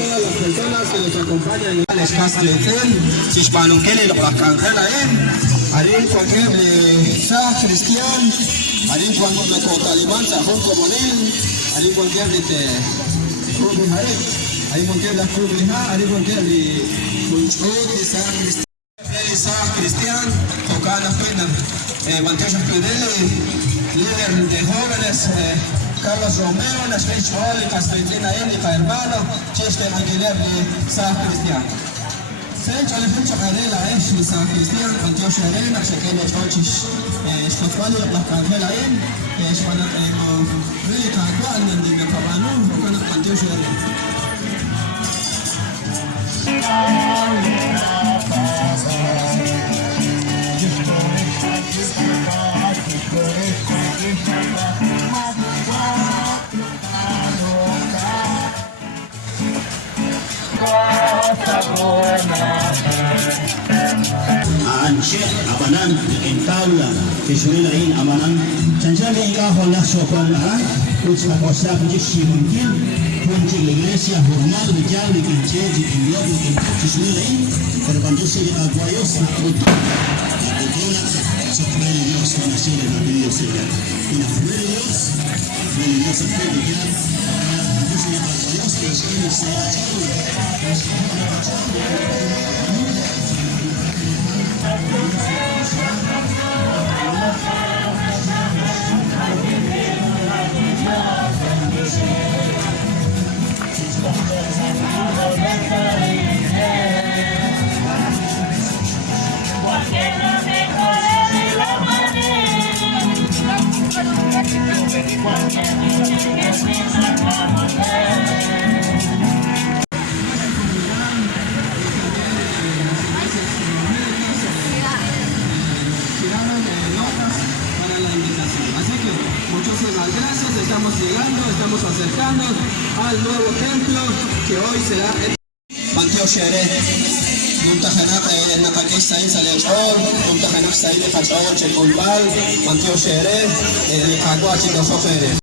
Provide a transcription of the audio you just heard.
todas las personas que nos acompañan. Les Castletel, Sishpanun Kelly, los Arcangela, Arin Juan Sa Cristian, Arin Juan Talibán, Sajón Comonel, Arin Juan de Rubi Harek, Arin Juan la Rubiha, Arin Juan de Munchot, Sa Cristian, Tocana Pena, Manteja Pedele, líder de jóvenes. Carlos Romero, Nashville Chol, Castellina Énica, hermano, Cheste Aguilera de San Cristian. Sencho le pincho cadela, San Cristian, Antiocho Arena, Chequeno Chochis, Stofano, la Candela En, Shwana, Rika, Guan, de Cabanu, Antiocho Arena. Sheikh Abanan Entaula Kisulilain Amanan Chanchale Ikaho la Sokolna Kuchka Kosa Kuchishi Mungkin Kunchi la Iglesia Formal de Yali Kincheji Inglodi Kisulilain Pero cuando se le aguayos la cultura se fue de Dios con la serie de la vida seria y la fue de Dios se fue de Dios Dios le aguayos que es quien se ha Muchísimas gracias, estamos llegando, estamos acercando al nuevo templo que hoy será el Panteo Shere. Muntahanak nakakis sa Lechol, Muntahanak sa Lechol, Chekulbal, Panteo Shere, Kagwa Chikosofere.